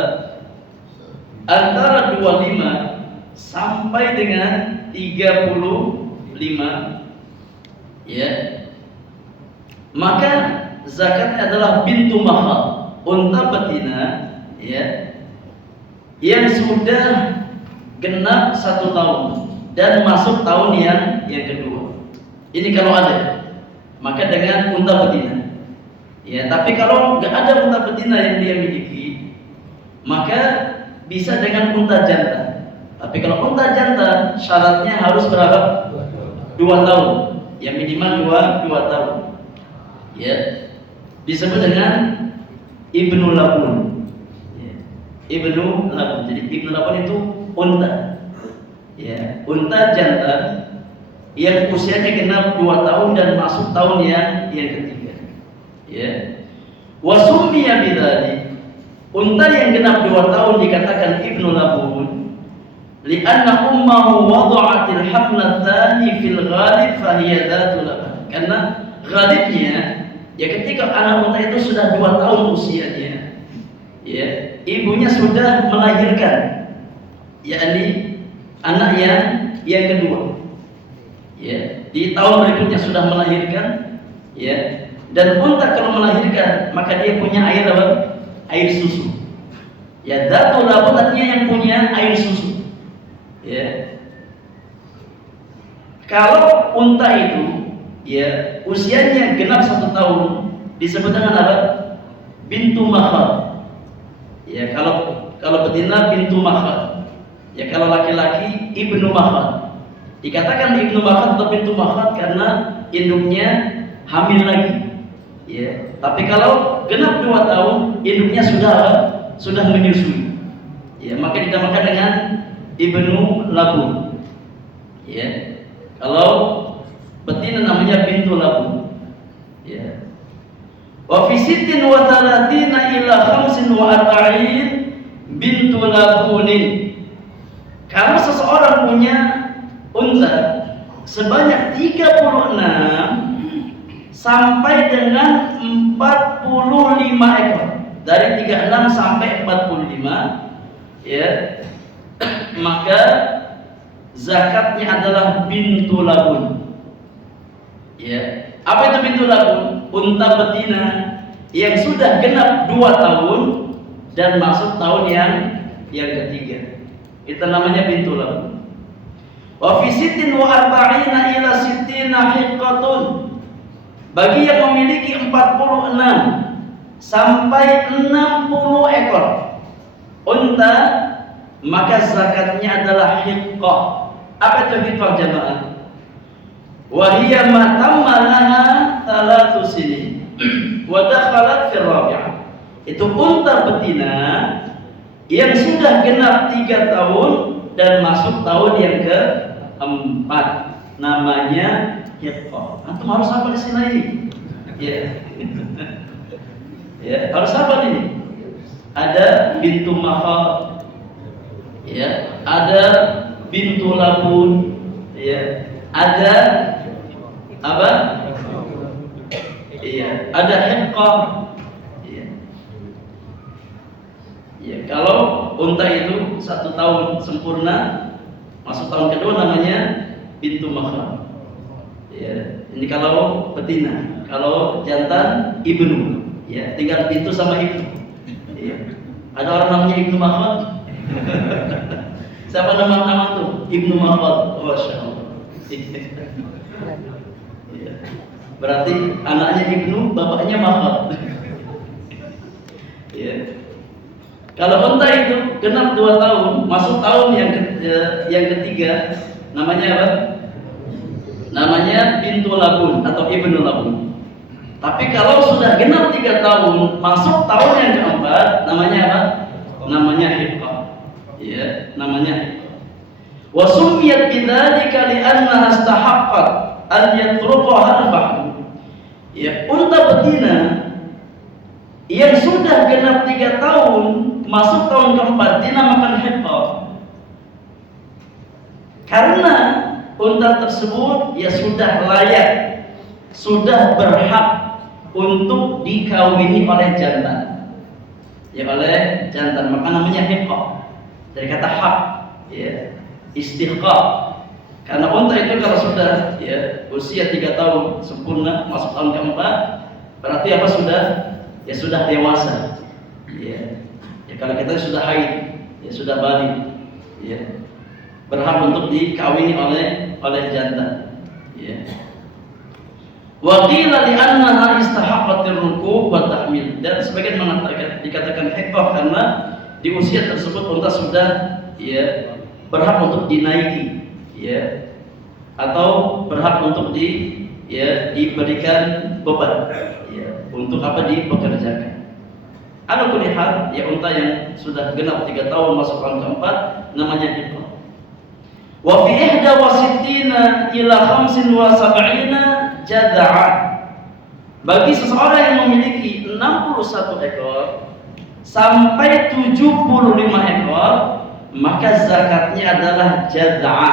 antara 25 sampai dengan 35, ya, maka zakatnya adalah bintu makhad, unta betina, ya, yang sudah genap 1 tahun dan masuk tahun yang kedua. Ini kalau ada, maka dengan unta betina. Ya, tapi kalau nggak ada unta betina yang dia miliki, maka bisa dengan unta jantan. Tapi kalau unta jantan syaratnya harus berapa? 2 tahun. Ya, minimal 2 tahun. Ya, disebut dengan ibnu labun. Ya, ibnu labun. Jadi ibnu labun itu unta. Ya, unta jantan yang usianya genap 2 tahun dan masuk tahun yang ketiga. Ya. Wa summiya bidzalik. Unta yang genap 2 tahun dikatakan ibnu labun li'anna ummahu wada'atil hamla tsani fil ghalib fa hiya dzatu laban. Karena ghalibnya, ya, ketika anak unta itu sudah 2 tahun usianya, ya, ibunya sudah melahirkan. yakni anak yang kedua. Ya, di tahun berikutnya sudah melahirkan, ya. Dan unta kalau melahirkan maka dia punya air apa? Air susu. Ya, datu labun artinya yang punya air susu. Ya. Kalau unta itu, ya, usianya genap 1 tahun, disebut dengan apa? Bintu makhad. Ya, kalau betina bintu makhad. Ya, kalau laki-laki ibnu makhad. Dikatakan ibnu makhad atau bintu makhad karena induknya hamil lagi. Ya, tapi kalau genap 2 tahun, induknya sudah menyusui. Ya, maka dinamakan dengan ibnu labun. Ya. Kalau betina namanya bintu labun. Ya. Wa fi 36 ila 45 bintu labunin. Kalau seseorang punya unta sebanyak 36 sampai dengan 45 ekor, dari 36 sampai 45, ya, maka zakatnya adalah bintu labun. Ya, apa itu bintu labun? Unta betina yang sudah genap 2 tahun dan masuk tahun yang ketiga. Itu namanya bintu labun. Wa fi 46 ila 60 hiqqatun. Bagi yang memiliki 46 sampai 60 ekor unta, maka zakatnya adalah hiqqah. Apa itu hiqqah jemaah? Wa hiya ma tamma laha 3 sinin wa dakhalat fi rabi'ah. Itu unta betina yang sudah genap 3 tahun dan masuk tahun yang ke-4, namanya hiqqah. Antum harus hafal istilah ini. Ya. Ya, harus hafal ini. Ada bintu makhad, ya, ada bintu labun, ya, ada apa? Iya, ada hiqqah. Ya. Ya, kalau unta itu 1 tahun sempurna, masuk tahun kedua namanya bintu makhad. Ya, ini kalau betina. Kalau jantan ibnu, ya, tinggal bintu sama ibnu. Ya. Ada orang namanya ibnu makhad. Siapa nama tuh? Ibnu makhad. Masya Allah. Ya. Berarti anaknya ibnu, bapaknya makhad. Ya. Kalau unta itu genap 2 tahun, masuk tahun yang ketiga, namanya apa? Namanya bintu labun atau ibnu labun. Tapi kalau sudah genap 3 tahun, masuk tahun yang ke-4, namanya apa? Namanya hiqqah. Ya, namanya hiqqah. Wa summiyat bidzalika li'annaha istahaqqat an yatruqaha al-fahm. Ya, unta betina yang sudah genap 3 tahun, masuk tahun ke-4, dinamakan hiqqah. Karena unta tersebut ya sudah layak, sudah berhak untuk dikawini oleh jantan. Ya, oleh jantan, maka namanya hiqqah. Dari kata hak, ya, istiqaq. Karena unta itu kalau sudah ya usia 3 tahun sempurna, masuk tahun ke-4, berarti apa? Ya sudah dewasa. Ya. Ya, kalau kita sudah haid, ya sudah balik, ya, berhak untuk dikawini oleh jantan. Ya. Wa qila li annaha istahaqqat ar-rukub wa tahmil. Dan sebagian mengatakan dikatakan hiqqah karena di usia tersebut unta sudah ya berhak untuk dinaiki, ya, atau berhak untuk diberikan beban, ya, untuk apa? Dipekerjakan. Ada kulihat ya unta yang sudah genap 3 tahun masuk tahun ke-4 namanya hiqqah. Wa fi 61 ila 75 jad'a. Bagi seseorang yang memiliki 61 ekor sampai 75 ekor, maka zakatnya adalah jad'a.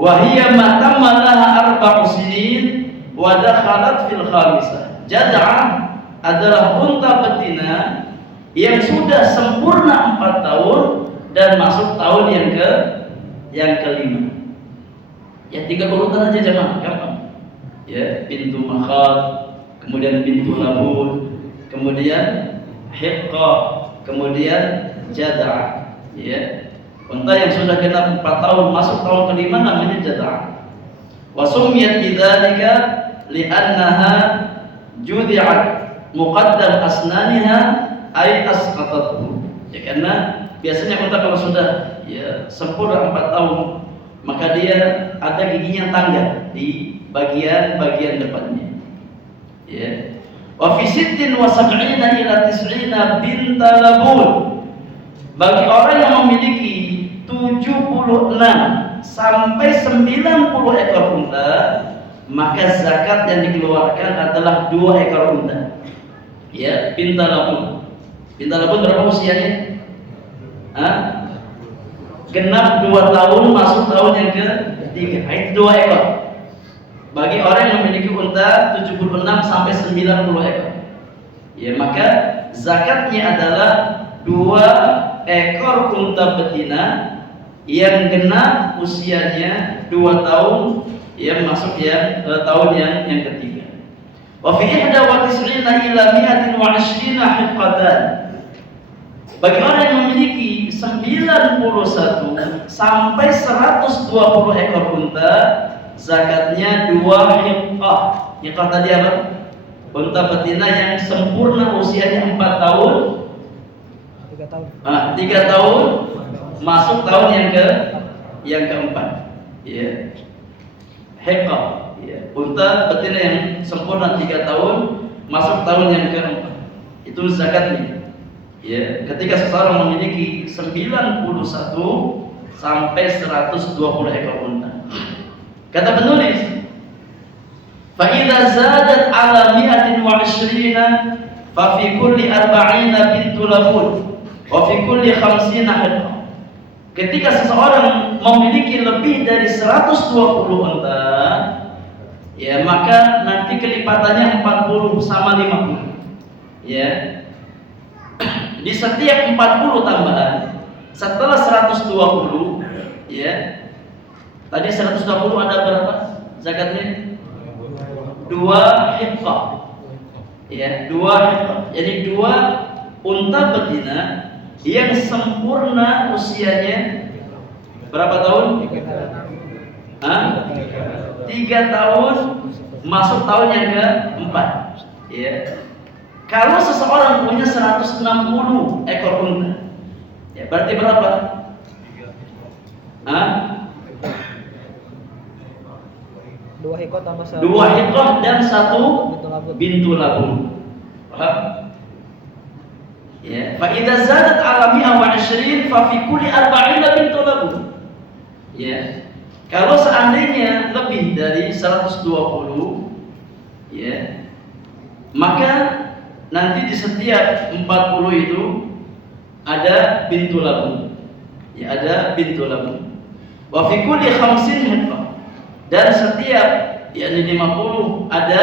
Wa hiya ma tamma laha 4 sinin wa dakhalat fil khamisah. Jad'a adalah unta betina yang sudah sempurna 4 tahun dan masuk tahun yang kelima. Ya 3 urutan aja jemaah, gampang. Ya, bintu makhad, kemudian bintu labun, kemudian hiqqa, kemudian jad'ah. Ya. Unta yang sudah genap 4 tahun masuk tahun kelima namanya jad'ah. Wa sumiyat bidzalika li'annaha judi'at muqaddam asnaniha ay asqatathu. Ya, karena biasanya unta kalau sudah ya sempurna 4 tahun maka dia ada giginya tangga di bagian depannya. Ya. Wa fi 76 ila 90 binta labun. Bagi orang yang memiliki 76 sampai 90 ekor unta, maka zakat yang dikeluarkan adalah 2 ekor unta. Ya, binta labun. Binta labun berapa usianya? Genap 2 tahun masuk tahun yang ketiga. Itu 2 ekor. Bagi orang yang memiliki unta 76 sampai 90 ekor. Ya, maka zakatnya adalah 2 ekor unta betina yang genap usianya 2 tahun yang masuk tahun yang ketiga. Wa fi 91 ila 120 hiqqatan. Bagi orang yang memiliki 91 sampai 120 ekor unta, zakatnya 2 hiqqah. Hiqqah tadi apa? Unta betina yang sempurna usianya 4 tahun. 3 tahun masuk tahun yang keempat. Ya. Hiqqah. Ya. Unta betina yang sempurna 3 tahun masuk tahun yang keempat. Itu zakatnya. Ya, ketika seseorang memiliki 91 sampai 120 ekor unta. Kata penulis, fa idza zadat ala 120 fa fi kulli 40 bintu labun wa fi kulli 50 hiqqah. Ketika seseorang memiliki lebih dari 120 unta, ya maka nanti kelipatannya 40 sama 50. Ya. Di setiap 40 tambahan setelah 120, ya. Tadi 120 ada berapa zakatnya? 2 hiqqah. Ya, 2 hiqqah. Jadi 2 unta betina yang sempurna usianya berapa tahun? 3 tahun masuk tahun yang keempat. Ya. Kalau seseorang punya 160 ekor unta, ya berarti berapa? 2 hiqqah tambah 1. 2 hiqqah dan 1 bintu labun. Paham? Ya, fa idza zadat ala 120 fa fi kulli 40 bintu labun. Ya. Kalau seandainya lebih dari 120, ya, maka nanti di setiap 40 itu ada bintu labun. Ya, ada bintu labun. Wa fi kulli 50 hiqqah. Dan setiap yakni 50 ada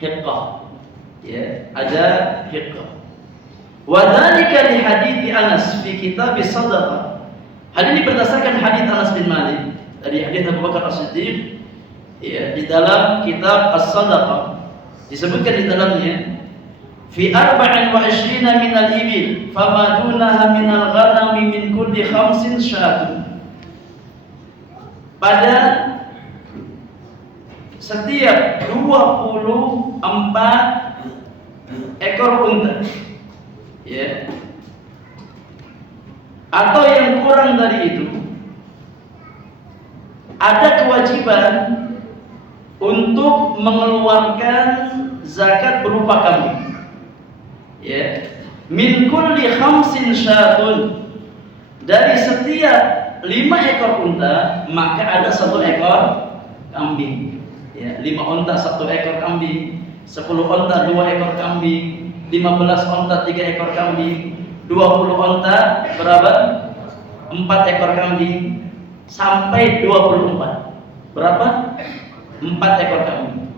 hiqqah. Ya, ada hiqqah. Wa dzalika li hadits Anas fi kitab as-sadaqah. Hal ini berdasarkan hadits Anas bin Malik dari hadits Abu Bakar As-Siddiq, ya, di dalam kitab as-sadaqah disebutkan di dalamnya fi 24 min al-ibil fama dunaha min al-ghanami min kulli 5 syatun. Pada setiap 24 ekor unta, ya, atau yang kurang dari itu, ada kewajiban untuk mengeluarkan zakat berupa kambing. Ya, min kulli 5 syatun. Dari setiap 5 ekor unta maka ada 1 ekor kambing. Ya, 5 unta 1 ekor kambing, 10 unta 2 ekor kambing, 15 unta 3 ekor kambing, 20 unta berapa? 4 ekor kambing sampai 24. Berapa? 4 ekor kambing.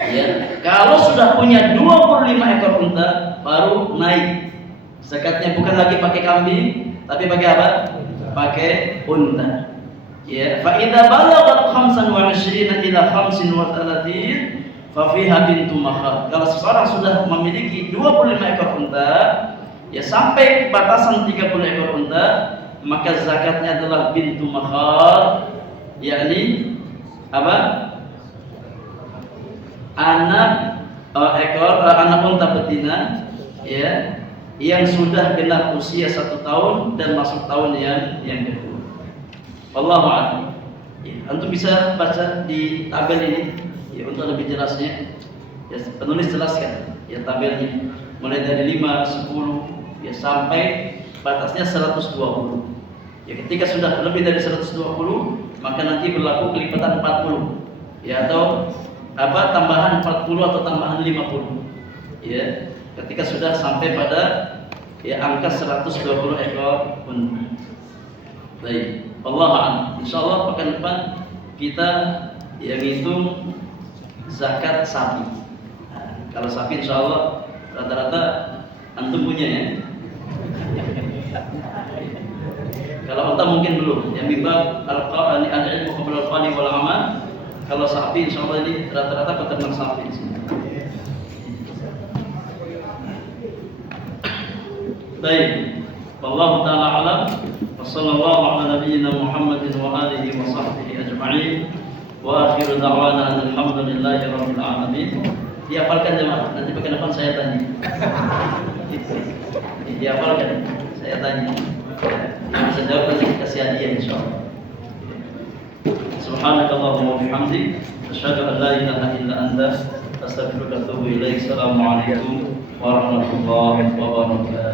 Ya, kalau sudah punya 25 ekor unta baru naik zakatnya, bukan lagi pakai kambing, tapi pakai apa? Pakai unta. Ya, fa idza balaghat 25 ila 35 fa fiha bintu makhad. Kalau seseorang sudah memiliki 25 ekor unta, ya sampai batasan 30 ekor unta, maka zakatnya adalah bintu makhad, yakni apa? Anak unta betina, ya, yang sudah genap usia 1 tahun dan masuk tahun yang kedua. Wallahu a'lam. Ya, antum bisa baca di tabel ini, ya, untuk lebih jelasnya. Ya, penulis jelaskan ya tabelnya mulai dari 5, 10, ya sampai batasnya 120. Ya, ketika sudah lebih dari 120, maka nanti berlaku kelipatan 40, ya, atau apa, tambahan 40 atau tambahan 50. Ya, ketika sudah sampai pada ya angka 120 ekor unta. Baik, Allah a'lam. Insyaallah pekan depan kita yang hitung zakat sapi. Nah, kalau sapi insyaallah rata-rata antum punya ya. Kalau unta mungkin belum. Yang bibab al-qani al-ilmu qabla al-qani wal amal. Kalau sapi insyaallah ini rata-rata peternak sapi di sini. Baik. Wallahu taala alam. Wassallallahu ala nabiyyina Muhammadin wa alihi wa sahbihi ajma'in. Wa akhiru da'wana alhamdulillahi rabbil alamin. Dihafalkan jemaah. Nanti pekan depan saya tanya. Dihafalkan. Saya tanya. Bisa jawab nanti kasih hadiah insyaallah. Subhanakallahumma wa bihamdik asyhadu an la ilaha illa anta astaghfiruka wa atubu ilaik. Assalamualaikum warahmatullahi wabarakatuh.